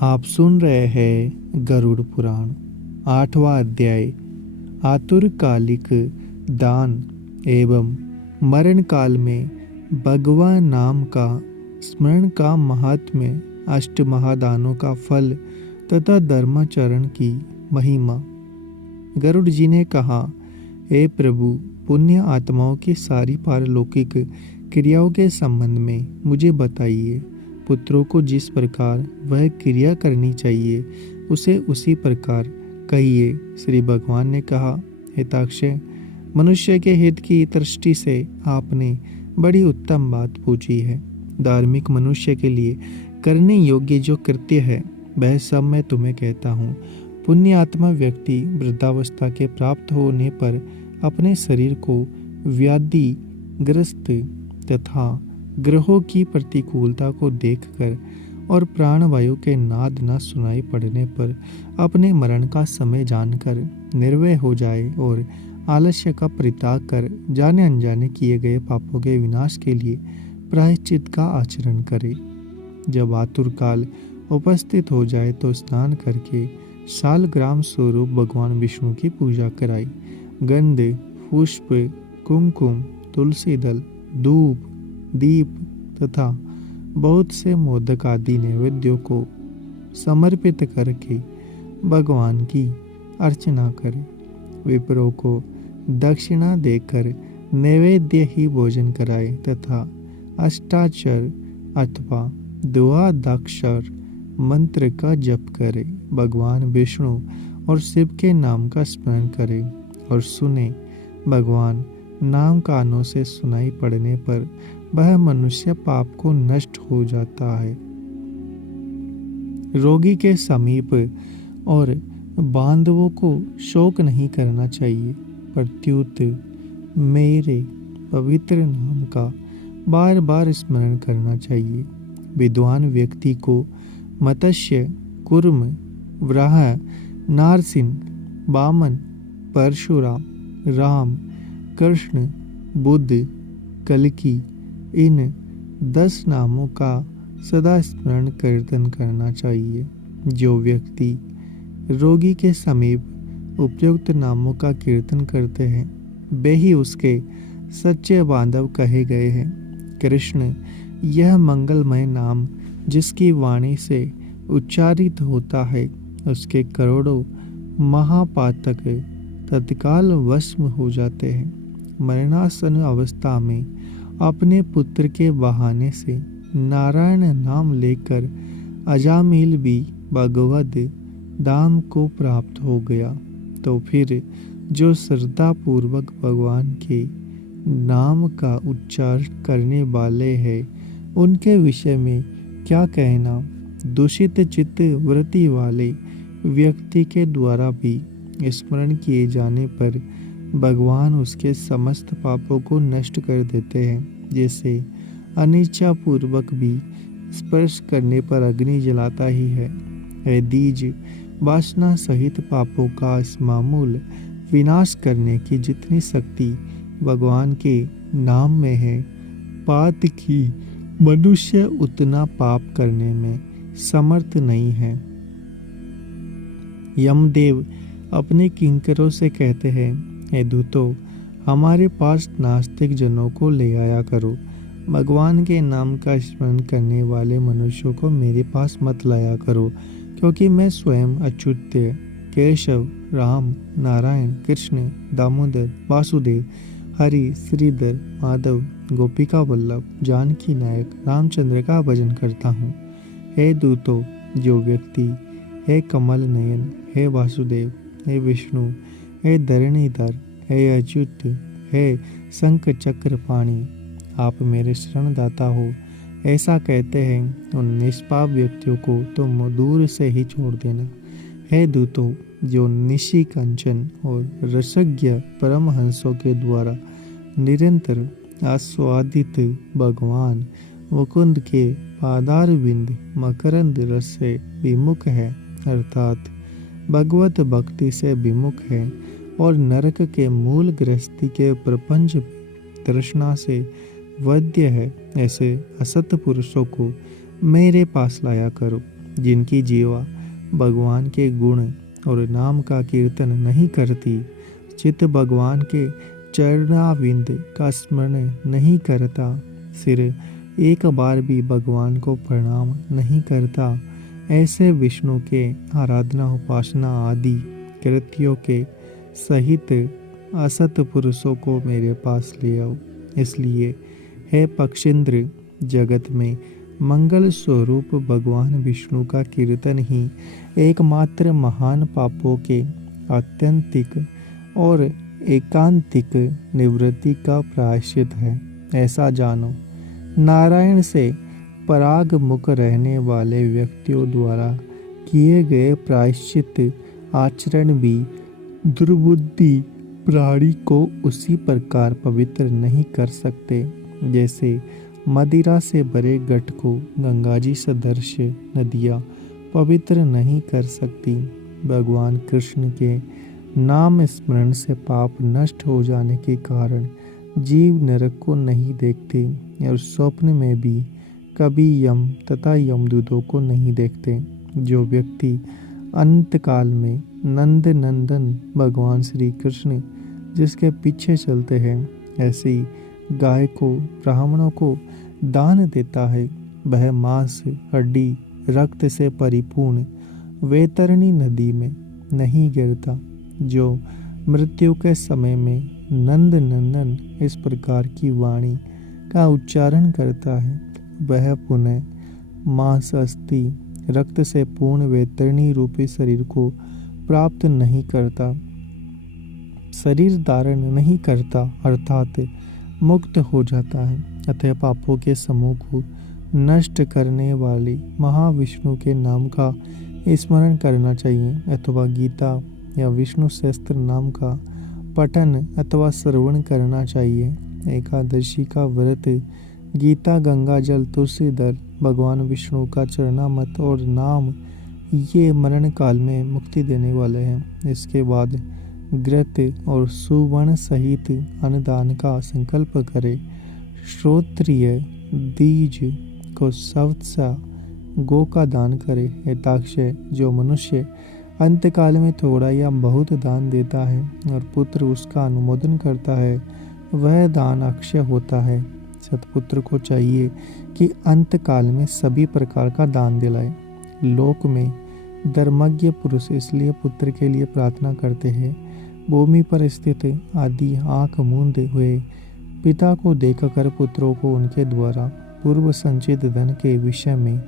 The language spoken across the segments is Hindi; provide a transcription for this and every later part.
आप सुन रहे हैं गरुड़ पुराण 8वां अध्याय आतुरकालिक दान एवं मरण काल में भगवान नाम का स्मरण का महात्म्य, अष्ट महादानों का फल तथा धर्माचरण की महिमा। गरुड़ जी ने कहा, हे प्रभु, पुण्य आत्माओं की सारी पारलौकिक क्रियाओं के संबंध में मुझे बताइए। पुत्रों को जिस प्रकार वह क्रिया करनी चाहिए उसे उसी प्रकार कहिए। श्री भगवान ने कहा, हिताक्षय, मनुष्य के हित की दृष्टि से आपने बड़ी उत्तम बात पूछी है। धार्मिक मनुष्य के लिए करने योग्य जो कृत्य है वह सब मैं तुम्हें कहता हूँ। पुण्य आत्मा व्यक्ति वृद्धावस्था के प्राप्त होने पर अपने शरीर को व्याधि ग्रस्त तथा ग्रहों की प्रतिकूलता को देखकर और प्राणवायु के नाद न सुनाई पड़ने पर अपने मरण का समय जानकर निर्भय हो जाए और आलस्य का परित्याग कर जाने अनजाने किए गए पापों के विनाश के लिए प्रायश्चित का आचरण करे। जब आतुर काल उपस्थित हो जाए तो स्नान करके शालग्राम स्वरूप भगवान विष्णु की पूजा कराई। गंध, पुष्प, कुमकुम, तुलसी दल, धूप, दीप तथा बहुत से मोदक आदि नैवेद्यों को समर्पित करके भगवान की अर्चना करें। विप्रों को दक्षिणा देकर नैवेद्य ही भोजन कराए तथा अष्टाक्षर अथवा द्वादशाक्षर मंत्र का जप करे। भगवान विष्णु और शिव के नाम का स्मरण करे और सुने। भगवान नाम कानों से सुनाई पड़ने पर वह मनुष्य पाप को नष्ट हो जाता है। रोगी के समीप और बांधवों को शोक नहीं करना चाहिए, प्रत्युत मेरे पवित्र नाम का बार बार स्मरण करना चाहिए। विद्वान व्यक्ति को मत्स्य, कूर्म, वराह, नारसिंह, वामन, परशुराम, राम, कृष्ण, बुद्ध, कल्कि इन 10 नामों का सदा स्मरण कीर्तन करना चाहिए। जो व्यक्ति रोगी के समीप उपयुक्त नामों का कीर्तन करते हैं वे ही उसके सच्चे बांधव कहे गए हैं। कृष्ण यह मंगलमय नाम जिसकी वाणी से उच्चारित होता है उसके करोड़ों महापातक तत्काल भस्म हो जाते हैं। मरणासन अवस्था में अपने पुत्र के बहाने से नारायण नाम लेकर अजामिल भी भगवद धाम को प्राप्त हो गया। तो फिर जो श्रद्धा पूर्वक भगवान के नाम का उच्चारण करने वाले हैं उनके विषय में क्या कहना। दूषित चित्त वृत्ति वाले व्यक्ति के द्वारा भी स्मरण किए जाने पर भगवान उसके समस्त पापों को नष्ट कर देते हैं। जैसे अनिच्छा पूर्वक भी स्पर्श करने पर अग्नि जलाता ही है। हे दीज, वासना सहित पापों का मामूल विनाश करने की जितनी शक्ति भगवान के नाम में है, पात की मनुष्य उतना पाप करने में समर्थ नहीं है। यमदेव अपने किंकरों से कहते हैं, हे दूतों, हमारे पास नास्तिक जनों को ले आया करो। भगवान के नाम का स्मरण करने वाले मनुष्यों को मेरे पास मत लाया करो, क्योंकि मैं स्वयं अच्युत्य, केशव, राम, नारायण, कृष्ण, दामोदर, वासुदेव, हरि, श्रीधर, माधव, गोपिका वल्लभ, जानकी नायक, रामचंद्र का भजन करता हूँ। हे दूतों, जो व्यक्ति हे कमल नयन, हे वासुदेव, हे विष्णु, हे धरणीधर, हे अच्युत, हे शंख चक्र पाणी, आप मेरे शरणदाता हो, ऐसा कहते हैं उन निष्पाप व्यक्तियों को तो दूर से ही छोड़ देना। हे दूतों, जो निशि कंचन और रसज्ञ परमहंसों के द्वारा निरंतर आस्वादित भगवान मुकुंद के पादारविंद मकरंद रस से विमुख है, अर्थात भगवत भक्ति से विमुख है और नरक के मूल गृहस्थी के प्रपंच तृष्णा से वध्य है, ऐसे असत पुरुषों को मेरे पास लाया करो। जिनकी जीवा भगवान के गुण और नाम का कीर्तन नहीं करती, चित्त भगवान के चरणाविंद का स्मरण नहीं करता, सिर एक बार भी भगवान को प्रणाम नहीं करता, ऐसे विष्णु के आराधना उपासना आदि कृत्यों के सहित असत पुरुषों को मेरे पास ले आओ। इसलिए हे पक्षींद्र, जगत में मंगल स्वरूप भगवान विष्णु का कीर्तन ही एकमात्र महान पापों के आत्यंतिक और एकांतिक निवृत्ति का प्रायश्चित है। ऐसा जानो, नारायण से पराग मुख रहने वाले व्यक्तियों द्वारा किए गए प्रायश्चित आचरण भी दुर्बुद्धि प्राणी को उसी प्रकार पवित्र नहीं कर सकते जैसे मदिरा से भरे घट को गंगाजी सदृश नदियाँ पवित्र नहीं कर सकती। भगवान कृष्ण के नाम स्मरण से पाप नष्ट हो जाने के कारण जीव नरक को नहीं देखते और स्वप्न में भी कभी यम तथा यमदूतों को नहीं देखते। जो व्यक्ति अंत काल में नंद नंदन भगवान श्री कृष्ण जिसके पीछे चलते हैं, ऐसी गाय को ब्राह्मणों को दान देता है, वह मांस हड्डी रक्त से परिपूर्ण वैतरणी नदी में नहीं गिरता। जो मृत्यु के समय में नंद नंदन इस प्रकार की वाणी का उच्चारण करता है, वह पुनः मांस अस्थि रक्त से पूर्ण वैतरणी रूपी शरीर को प्राप्त नहीं करता, शरीर धारण नहीं करता, अर्थात मुक्त हो जाता है। अतः पापों के समूह को नष्ट करने वाले महाविष्णु के नाम का स्मरण करना चाहिए, अथवा गीता या विष्णु सहस्त्र नाम का पठन अथवा श्रवण करना चाहिए। एकादशी का व्रत, गीता, गंगा जल, तुलसी दल, भगवान विष्णु का चरणामृत और नाम, ये मरण काल में मुक्ति देने वाले हैं। इसके बाद घृत और सुवर्ण सहित अन्नदान का संकल्प करे। श्रोत्रिय दीज को सवत्सा गो का दान करे। यथाक्षय जो मनुष्य अंतकाल में थोड़ा या बहुत दान देता है और पुत्र उसका अनुमोदन करता है, वह दान अक्षय होता है। सतपुत्र को चाहिए कि अंतकाल में सभी प्रकार का दान दिलाए। लोक में धर्मज्ञ पुरुष इसलिए पुत्र के लिए प्रार्थना करते हैं। भूमि पर स्थित आदि आंख मूंदे हुए पिता को देखकर पुत्रों को उनके द्वारा पूर्व संचित धन के विषय में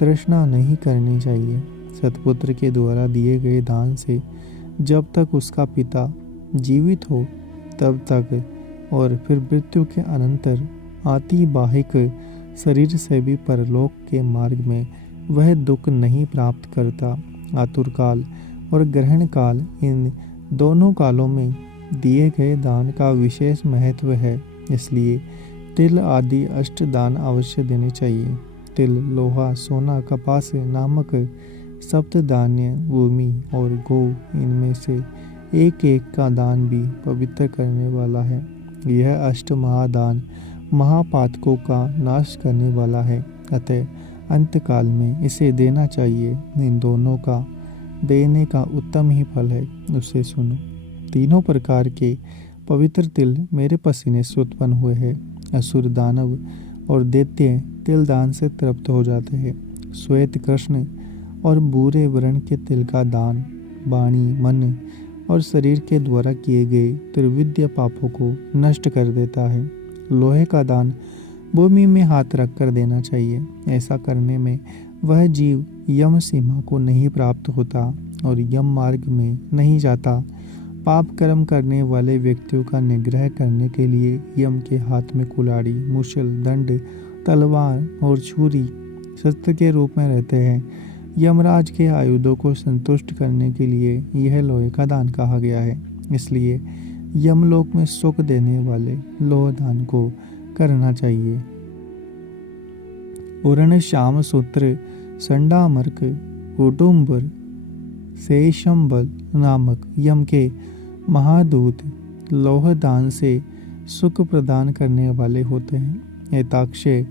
तृष्णा नहीं करनी चाहिए। सतपुत्र के द्वारा दिए गए दान से जब तक उसका पिता जीवित हो तब तक और फिर मृत्यु के अनंतर आतिबाहिक शरीर से भी परलोक के मार्ग में वह दुख नहीं प्राप्त करता। आतुर काल और ग्रहण काल, इन दोनों कालों में दिए गए दान का विशेष महत्व है, इसलिए तिल आदि अष्ट दान अवश्य देने चाहिए। तिल, लोहा, सोना, कपास नामक सप्त धान्य, भूमि और गौ, इनमें से एक एक का दान भी पवित्र करने वाला है। यह अष्ट महादान महापातकों का नाश करने वाला है, अतः अंतकाल में इसे देना चाहिए। इन दोनों का देने का उत्तम ही फल है, उसे सुनो। तीनों प्रकार के पवित्र तिल मेरे पसीने से उत्पन्न हुए हैं। असुर, दानव और दैत्य तिल दान से तृप्त हो जाते हैं। श्वेत, कृष्ण और भूरे वर्ण के तिल का दान वाणी, मन और शरीर के द्वारा किए गए त्रिविध पापों को नष्ट कर देता है। लोहे का दान भूमि में हाथ रखकर देना चाहिए। ऐसा करने में वह जीव यम सीमा को नहीं प्राप्त होता और यम मार्ग में नहीं जाता। पाप कर्म करने वाले व्यक्तियों का निग्रह करने के लिए यम के हाथ में कुल्हाड़ी, मुशल, दंड, तलवार और छुरी शस्त्र के रूप में रहते हैं। यमराज के आयुधों को संतुष्ट करने के लिए यह लोहे का दान कहा गया है। इसलिए यमलोक में सुख देने वाले लोह दान को करना चाहिए। उरण, श्याम सूत्र, संडामर्क, कुटुम्बर, शेषंबल नामक यम के महादूत लोह दान से सुख प्रदान करने वाले होते हैं। एताक्षय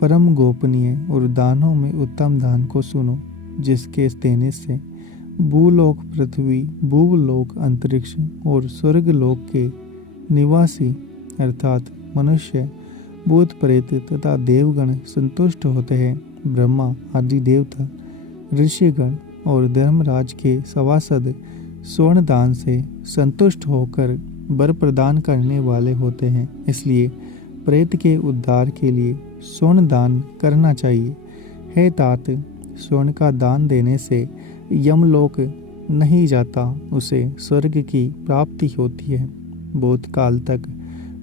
परम गोपनीय और दानों में उत्तम दान को सुनो। जिसके देने से भूलोक पृथ्वी, भूलोक अंतरिक्ष और स्वर्ग लोक के निवासी अर्थात मनुष्य, भूत प्रेत तथा देवगण संतुष्ट होते हैं। ब्रह्मा आदि देवता, ऋषिगण और धर्मराज के सभासद स्वर्ण दान से संतुष्ट होकर वर प्रदान करने वाले होते हैं। इसलिए प्रेत के उद्धार के लिए स्वर्ण दान करना चाहिए। हे तात, स्वर्ण का दान देने से यमलोक नहीं जाता, उसे स्वर्ग की प्राप्ति होती है। बहुत काल तक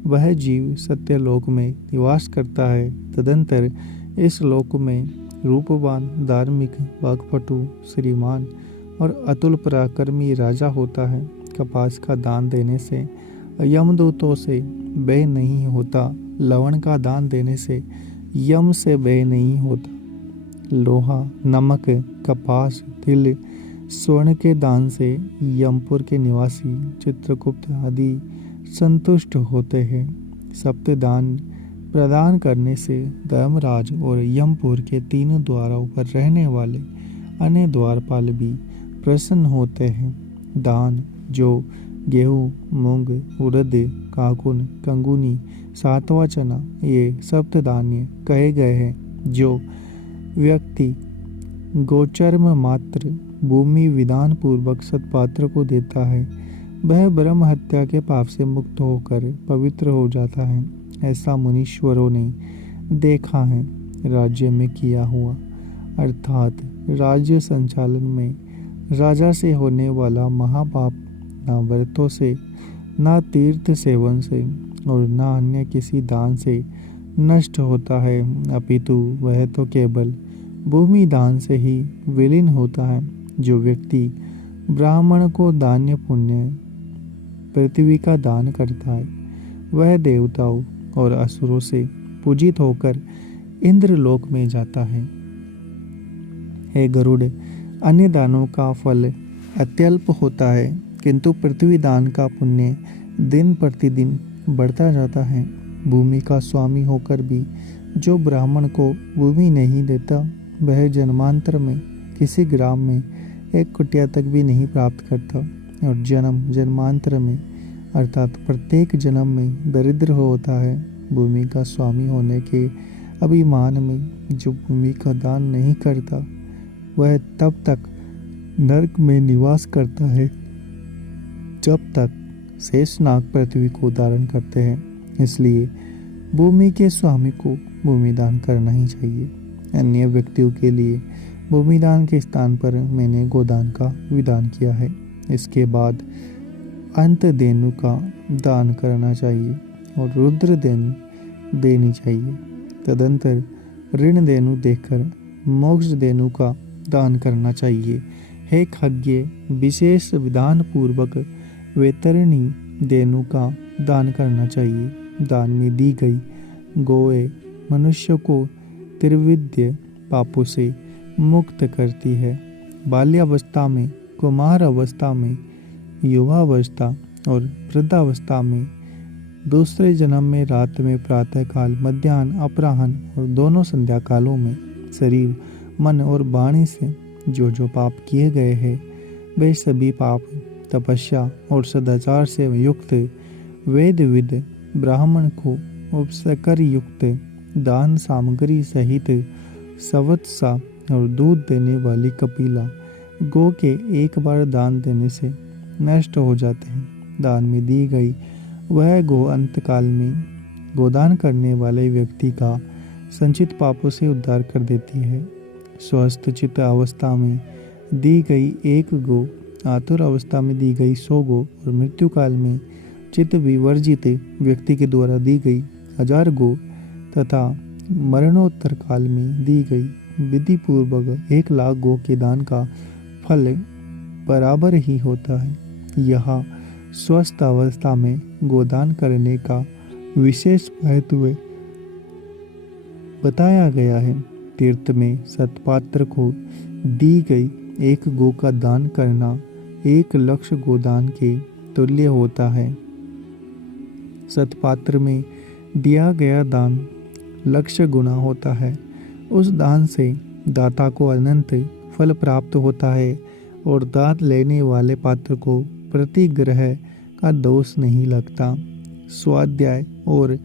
वह जीव सत्यलोक में निवास करता है। तदंतर इस लोक में रूपवान, धार्मिक, वाक्पटु, श्रीमान और अतुल पराक्रमी राजा होता है। कपास का दान देने से यमदूतों से भय नहीं होता। लवण का दान देने से यम से भय नहीं होता। लोहा, नमक, कपास, तिल, स्वर्ण के दान से यमपुर के निवासी चित्रगुप्त आदि संतुष्ट होते हैं। सप्त दान प्रदान करने से धर्मराज और यमपुर के तीनों द्वारों पर रहने वाले अन्य द्वारपाल भी प्रसन्न होते हैं। दान जो गेहूँ, मूंग, उड़द, काकुन, कंगुनी, सातवां चना, ये सप्त धान्य कहे गए हैं। जो व्यक्ति गोचर्म मात्र भूमि विधान पूर्वक सत्पात्र को देता है, वह ब्रह्म हत्या के पाप से मुक्त होकर पवित्र हो जाता है। ऐसा मुनीश्वरों ने देखा है। राज्य में किया हुआ अर्थात राज्य संचालन में राजा से होने वाला महापाप न व्रतों से, न तीर्थ सेवन से और न अन्य किसी दान से नष्ट होता है, अपितु वह तो केवल भूमि दान से ही विलीन होता है। जो व्यक्ति ब्राह्मण को दान्य पुण्य पृथ्वी का दान करता है, वह देवताओं और असुरों से पूजित होकर इंद्रलोक में जाता है। हे गरुड़, अन्य दानों का फल अत्यल्प होता है, किंतु पृथ्वी दान का पुण्य दिन प्रतिदिन बढ़ता जाता है। भूमि का स्वामी होकर भी जो ब्राह्मण को भूमि नहीं देता, वह जन्मांतर में किसी ग्राम में एक कुटिया तक भी नहीं प्राप्त करता और जन्म जन्मांतर में अर्थात प्रत्येक जन्म में दरिद्र होता है। भूमि का स्वामी होने के अभिमान में जो भूमि का दान नहीं करता, वह तब तक नरक में निवास करता है जब तक शेषनाग पृथ्वी को धारण करते हैं। इसलिए भूमि के स्वामी को भूमि दान करना ही चाहिए। अन्य व्यक्तियों के लिए भूमि दान के स्थान पर मैंने गोदान का विधान किया है। इसके बाद अंत देनु का दान करना चाहिए और रुद्र देनु देनी चाहिए। तदंतर ऋण देनु देकर मोक्ष देनु का दान करना चाहिए। हे खज्ञ, विशेष विधान पूर्वक वेतरणी देनु का दान करना चाहिए। दान में दी गई गोए मनुष्य को त्रिविध्य पापों से मुक्त करती है। बाल्यावस्था में, कुमार अवस्था में, युवावस्था और वृद्धावस्था में, दूसरे जन्म में, रात में, प्रातःकाल, मध्याह्न, अपराह्न और दोनों संध्या कालों में शरीर, मन और वाणी से जो जो पाप किए गए हैं, वे सभी पाप तपस्या और सदाचार से युक्त वेदविद ब्राह्मण को उपस्कर युक्त दान सामग्री सहित सवत्सा और दूध देने वाली कपिला गो के एक बार दान देने से नष्ट हो जाते हैं। दान में दी गई वह गो अंतकाल में गोदान करने वाले व्यक्ति का संचित पापों से उद्धार कर देती है। स्वस्थ चित्त अवस्था में दी गई एक गो, आतुर अवस्था में दी गई 100 गो और मृत्यु काल में चित्त विवर्जित व्यक्ति के द्वारा दी गई 1000 गो तथा मरणोत्तर काल में दी गई विधि पूर्वक 1,00,000 गो के दान का फल बराबर ही होता है। यह स्वस्थ अवस्था में गोदान करने का विशेष महत्व बताया गया है। तीर्थ में सत्पात्र को दी गई एक गो का दान करना 1,00,000 गोदान के तुल्य होता है। सत्पात्र में दिया गया दान 1,00,000 गुना होता है। उस दान से दाता को अनंत फल प्राप्त होता है और दान लेने वाले पात्र को प्रतिग्रह का दोष नहीं लगता। स्वाध्याय और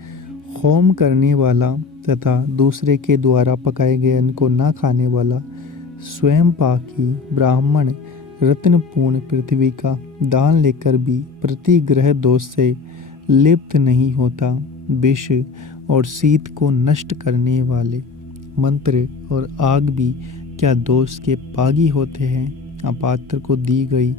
होम करने वाला तथा दूसरे के द्वारा पकाए गए अन्न को न खाने वाला स्वयं पाकी ब्राह्मण रत्नपूर्ण पृथ्वी का दान लेकर भी प्रतिग्रह दोष से लिप्त नहीं होता। विष और शीत को नष्ट करने वाले मंत्र और आग भी क्या दोष के पागी होते हैं। अपात्र को दी गई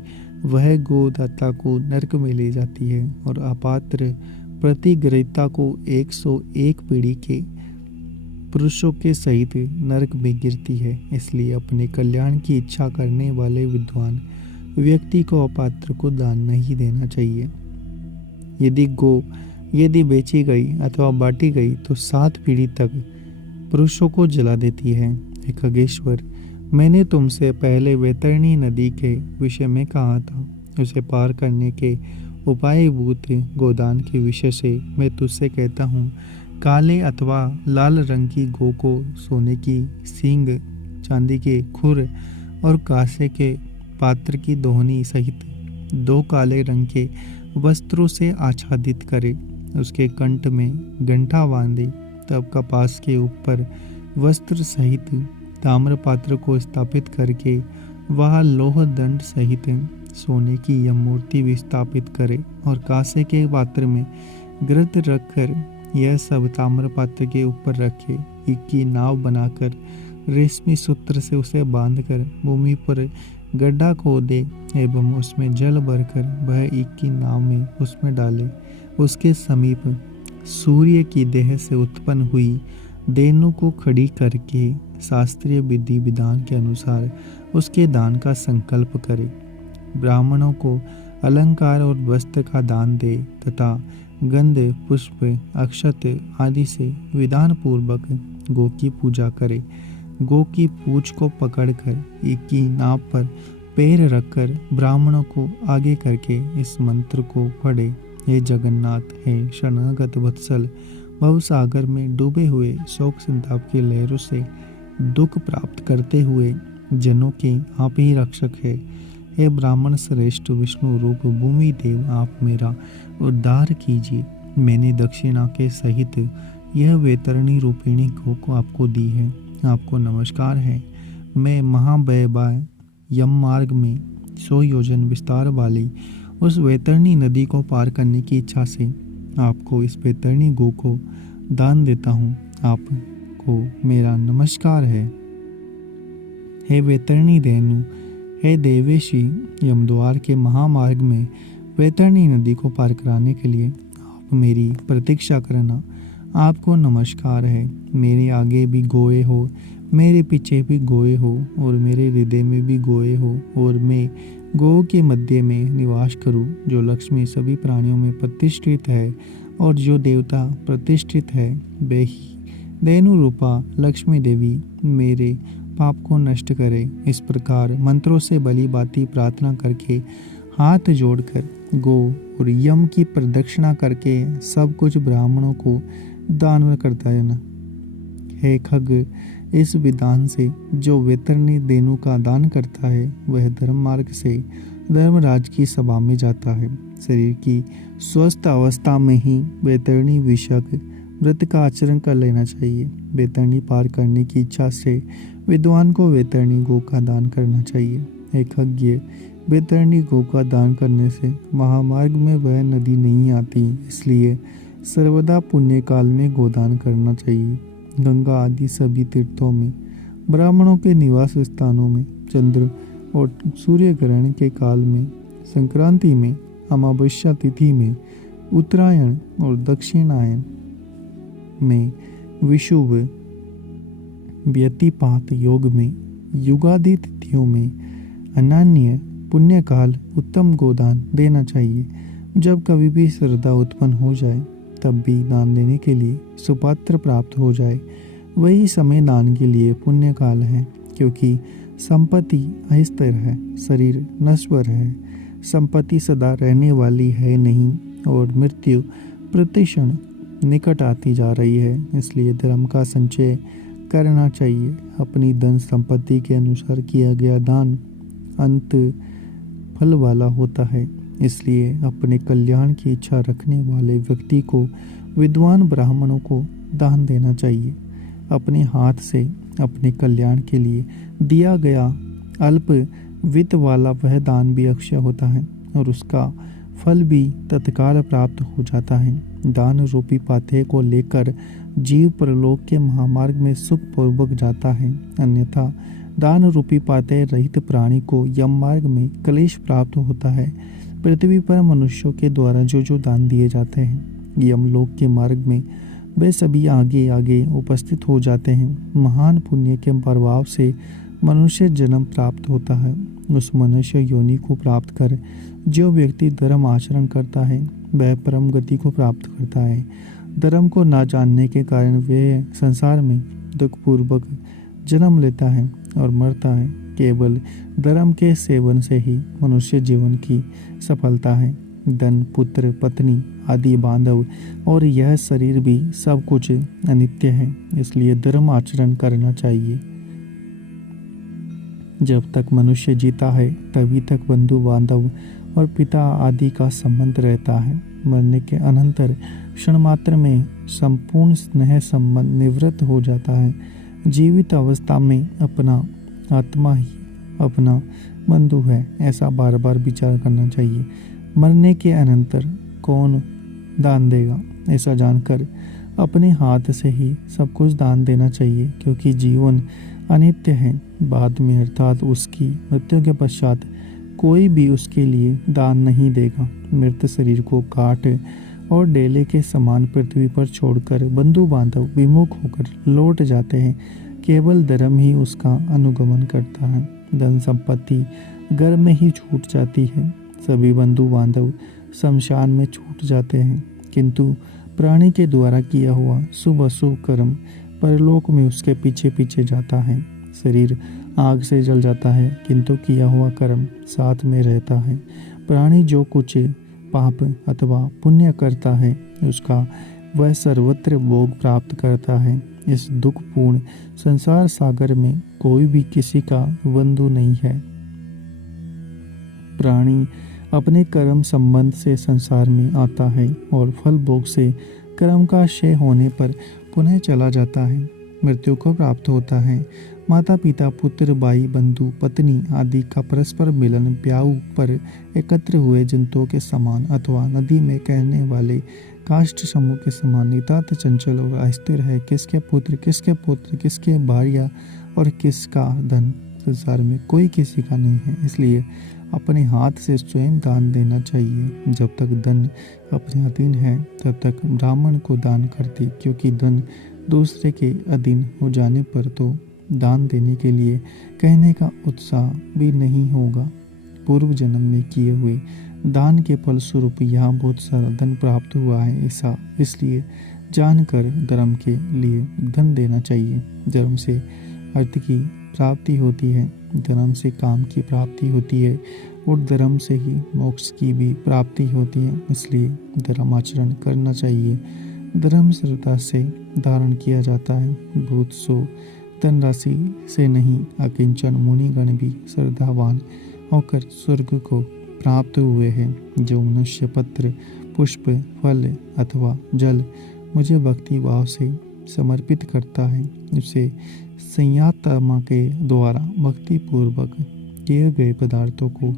वह गोदाता को नरक में ले जाती है और अपात्र प्रतिग्रहिता को 101 पीढ़ी के पुरुषों के सहित नरक में गिरती है। इसलिए अपने कल्याण की इच्छा करने वाले विद्वान व्यक्ति को अपात्र को दान नहीं देना चाहिए। यदि बेची गई अथवा बांटी गई तो 7 पीढ़ी तक पुरुषों को जला देती है। हे खगेश्वर, मैंने तुमसे पहले वैतरणी नदी के विषय में कहा था। उसे पार करने के उपायभूत गोदान के विषय से मैं तुझसे कहता हूँ। काले अथवा लाल रंग की गो को सोने की सींग, चांदी के खुर और कांसे के पात्र की दोहनी सहित 2 काले रंग के वस्त्रों से आच्छादित करे। उसके कंठ में गंठा बांधे। तब कपास के ऊपर वस्त्र सहित ताम्र पात्र को स्थापित करके वह लोह दंड सहित सोने की यह मूर्ति विस्थापित करे और कांसे के पात्र में घृत रखकर यह सब ताम्र पात्र के ऊपर रखे। एक की नाव बनाकर रेशमी सूत्र से उसे बांधकर भूमि पर गड्ढा खोदे एवं उसमें जल भरकर वह एक की नाव में उसमें डाले। उसके समीप सूर्य की देह से उत्पन्न हुई देनु को खड़ी करके शास्त्रीय विधि विधान के अनुसार उसके दान का संकल्प करे। ब्राह्मणों को अलंकार और वस्त्र का दान दे तथा गंध, पुष्प, अक्षत आदि से विधान पूर्वक गो की पूजा करे। गो की पूंछ को पकड़कर एक की नाव पर पैर रखकर ब्राह्मणों को आगे करके इस मंत्र को पढ़े। हे जगन्नाथ, हे शरणागत वत्सल, भव सागर में डूबे हुए शोक संताप की लहरों से दुख प्राप्त करते हुए जनों के आप ही रक्षक है। हे ब्राह्मण श्रेष्ठ विष्णु रूप भूमि देव, आप मेरा उद्धार कीजिए। मैंने दक्षिणा के सहित यह वैतरणी रूपिणी गो को आपको दी है। आपको नमस्कार है। मैं महाभयबाय यम मार्ग में 100 योजन विस्तार वाली उस वैतरणी नदी को पार करने की इच्छा से आपको इस वैतरणी गो को दान देता हूँ। आपको मेरा नमस्कार है। हे वैतरणी धेनु, हे देवेशी, यमद्वार के महामार्ग में वैतरणी नदी को पार कराने के लिए आप मेरी प्रतीक्षा करना। आपको नमस्कार है। मेरे आगे भी गोए हो, मेरे पीछे भी गोए हो और मेरे हृदय में भी गोए हो और मैं गो के मध्य में निवास करूं। जो लक्ष्मी सभी प्राणियों में प्रतिष्ठित है और जो देवता प्रतिष्ठित है वे ही धेनु रूपा लक्ष्मी देवी मेरे पाप को नष्ट करे। इस प्रकार मंत्रों से भली बाती प्रार्थना करके हाथ जोड़कर गो और यम की प्रदक्षिणा करके सब कुछ ब्राह्मणों को दान करता है ना। हे खग, इस विधान से जो वैतरणी धेनु का दान करता है वह धर्म मार्ग से धर्मराज की सभा में जाता है। शरीर की स्वस्थ अवस्था में ही वैतरणी विषयक व्रत का आचरण कर लेना चाहिए। वैतरणी पार करने की इच्छा से विद्वान को वैतरणी गो का दान करना चाहिए। हे खज्ञ, वैतरणी गो का दान करने से महामार्ग में वह नदी नहीं आती, इसलिए सर्वदा पुण्य काल में गोदान करना चाहिए। गंगा आदि सभी तीर्थों में, ब्राह्मणों के निवास स्थानों में, चंद्र और सूर्य ग्रहण के काल में, संक्रांति में, अमावस्या तिथि में, उत्तरायण और दक्षिणायन में, विषुव व्यतिपात योग में, युगादि तिथियों में अनन्य पुण्यकाल उत्तम गोदान देना चाहिए। जब कभी भी श्रद्धा उत्पन्न हो जाए तब भी दान देने के लिए सुपात्र प्राप्त हो जाए, वही समय दान के लिए पुण्य काल है। क्योंकि संपत्ति अस्थिर है, शरीर नश्वर है, संपत्ति सदा रहने वाली है नहीं और मृत्यु प्रतिक्षण निकट आती जा रही है। इसलिए धर्म का संचय करना चाहिए। अपनी धन संपत्ति के अनुसार किया गया दान अंत फल वाला होता है, इसलिए अपने कल्याण की इच्छा रखने वाले व्यक्ति को विद्वान ब्राह्मणों को दान देना चाहिए। अपने हाथ से अपने कल्याण के लिए दिया गया अल्प वित्त वाला वह दान भी अक्षय होता है और उसका फल भी तत्काल प्राप्त हो जाता है। दान रूपी पाथेय को लेकर जीव परलोक के महामार्ग में सुखपूर्वक जाता है, अन्यथा दान रूपी पाथेय रहित प्राणी को यम मार्ग में क्लेश प्राप्त होता है। पृथ्वी पर मनुष्यों के द्वारा जो दान दिए जाते हैं, यमलोक के मार्ग में वे सभी आगे आगे उपस्थित हो जाते हैं। महान पुण्य के प्रभाव से मनुष्य जन्म प्राप्त होता है। उस मनुष्य योनि को प्राप्त कर जो व्यक्ति धर्म आचरण करता है वह परम गति को प्राप्त करता है। धर्म को ना जानने के कारण वह संसार में दुखपूर्वक जन्म लेता है और मरता है। केवल धर्म के सेवन से ही मनुष्य जीवन की सफलता है। धन, पुत्र, पत्नी आदि बांधव और यह शरीर भी सब कुछ अनित्य है, इसलिए धर्म आचरण करना चाहिए। जब तक मनुष्य जीता है तभी तक बंधु बांधव और पिता आदि का संबंध रहता है। मरने के अनंतर क्षण मात्र में संपूर्ण स्नेह संबंध निवृत्त हो जाता है। जीवित अवस्था में अपना आत्मा ही अपना बंधु है, ऐसा बार बार विचार करना चाहिए। मरने के अनंतर कौन दान देगा, ऐसा जानकर अपने हाथ से ही सब कुछ दान देना चाहिए, क्योंकि जीवन अनित्य है। बाद में अर्थात उसकी मृत्यु के पश्चात कोई भी उसके लिए दान नहीं देगा। मृत शरीर को काट और डेले के समान पृथ्वी पर छोड़कर बंधु बांधव विमुख होकर लौट जाते हैं। केवल धर्म ही उसका अनुगमन करता है। धन संपत्ति घर में ही छूट जाती है। सभी बंधु बांधव शमशान में छूट जाते हैं, किंतु प्राणी के द्वारा किया हुआ शुभ अशुभ कर्म परलोक में उसके पीछे पीछे जाता है। शरीर आग से जल जाता है, किंतु किया हुआ कर्म साथ में रहता है। प्राणी जो कुछ पाप अथवा पुण्य करता है उसका वह सर्वत्र भोग प्राप्त करता है। इस दुखपूर्ण संसार सागर में कोई भी किसी का बंधु नहीं है। प्राणी अपने कर्म संबंध से संसार में आता है और फल भोग से कर्म का क्षय होने पर पुनः चला जाता है, मृत्यु को प्राप्त होता है। माता पिता, पुत्र, भाई, बंधु, पत्नी आदि का परस्पर मिलन ब्याह पर एकत्र हुए जंतुओं के समान अथवा नदी में कहने वाले काष्ठ समूह के समान नितांत चंचल और अस्थिर है। किसके पुत्र, किसके भार्या और किसका धन, संसार में कोई किसी का नहीं है। इसलिए अपने हाथ से स्वयं दान देना चाहिए। जब तक धन अपने अधीन है तब तक ब्राह्मण को दान करते, क्योंकि धन दूसरे के अधीन हो जाने पर तो दान देने के लिए कहने का उत्साह भी नहीं होगा। पूर्व जन्म में किए हुए दान के फल स्वरूप यहाँ बहुत सारा धन प्राप्त हुआ है, ऐसा इसलिए जानकर धर्म के लिए धन देना चाहिए। धर्म से अर्थ की प्राप्ति होती है, धर्म से काम की प्राप्ति होती है और धर्म से ही मोक्ष की भी प्राप्ति होती है। इसलिए धर्म आचरण करना चाहिए। धर्म श्रद्धा से धारण किया जाता है। भूत सो धनराशि से नहीं, अकिंचन मुनिगण भी श्रद्धावान होकर स्वर्ग को प्राप्त हुए हैं। जो मनुष्य पत्र, पुष्प, फल अथवा जल मुझे भक्ति भाव से समर्पित करता है, उसे संयतात्मा के द्वारा भक्ति पूर्वक किए गए पदार्थों को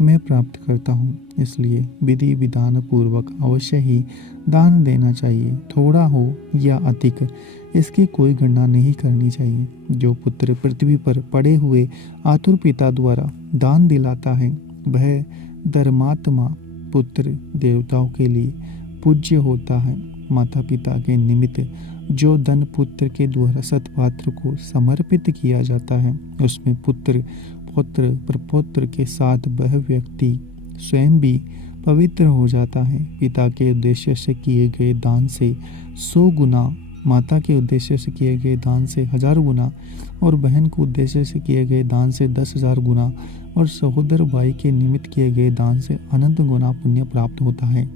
मैं प्राप्त करता हूँ। इसलिए विधि विधान पूर्वक अवश्य ही दान देना चाहिए। थोड़ा हो या अधिक इसकी कोई गणना नहीं करनी चाहिए। जो पुत्र पृथ्वी पर पड़े हुए आतुर पिता द्वारा दान दिलाता है वह धर्मात्मा पुत्र देवताओं के लिए पूज्य होता है। माता पिता के निमित्त जो धन पुत्र के द्वारा सत्पात्र को समर्पित किया जाता है उसमें पुत्र, पौत्र, प्रपौत्र के साथ वह व्यक्ति स्वयं भी पवित्र हो जाता है। पिता के उद्देश्य से किए गए दान से 100 गुना, माता के उद्देश्य से किए गए दान से 1000 गुना और बहन के उद्देश्य से किए गए दान से 10,000 गुना और सहोदर भाई के निमित्त किए गए दान से अनंत गुना पुण्य प्राप्त होता है।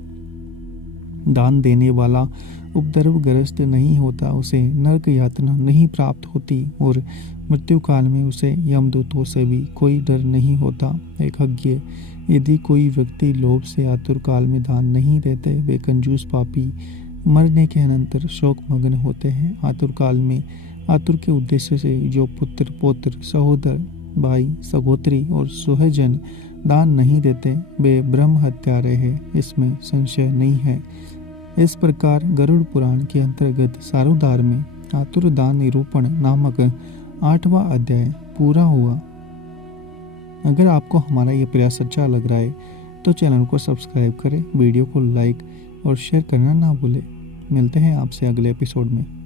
दान देने वाला उपद्रवग्रस्त नहीं होता, उसे नरक यातना नहीं प्राप्त होती और मृत्यु काल में उसे यमदूतों से भी कोई डर नहीं होता। एकज्ञ, यदि कोई व्यक्ति लोभ से आतुर काल में दान नहीं देते, वे कंजूस पापी मरने के अनंतर शोक मग्न होते हैं। आतुर काल में आतुर के उद्देश्य से जो पुत्र पौत्र सहोदर भाई सहोदरी और सुहजन दान नहीं देते, वे ब्रह्म हत्यारे हैं, इसमें संशय नहीं है। इस प्रकार गरुड़ पुराण के अंतर्गत सारोद्धार में आतुर दान निरूपण नामक 8वां अध्याय पूरा हुआ। अगर आपको हमारा ये प्रयास अच्छा लग रहा है तो चैनल को सब्सक्राइब करें, वीडियो को लाइक और शेयर करना ना भूलें। मिलते हैं आपसे अगले एपिसोड में।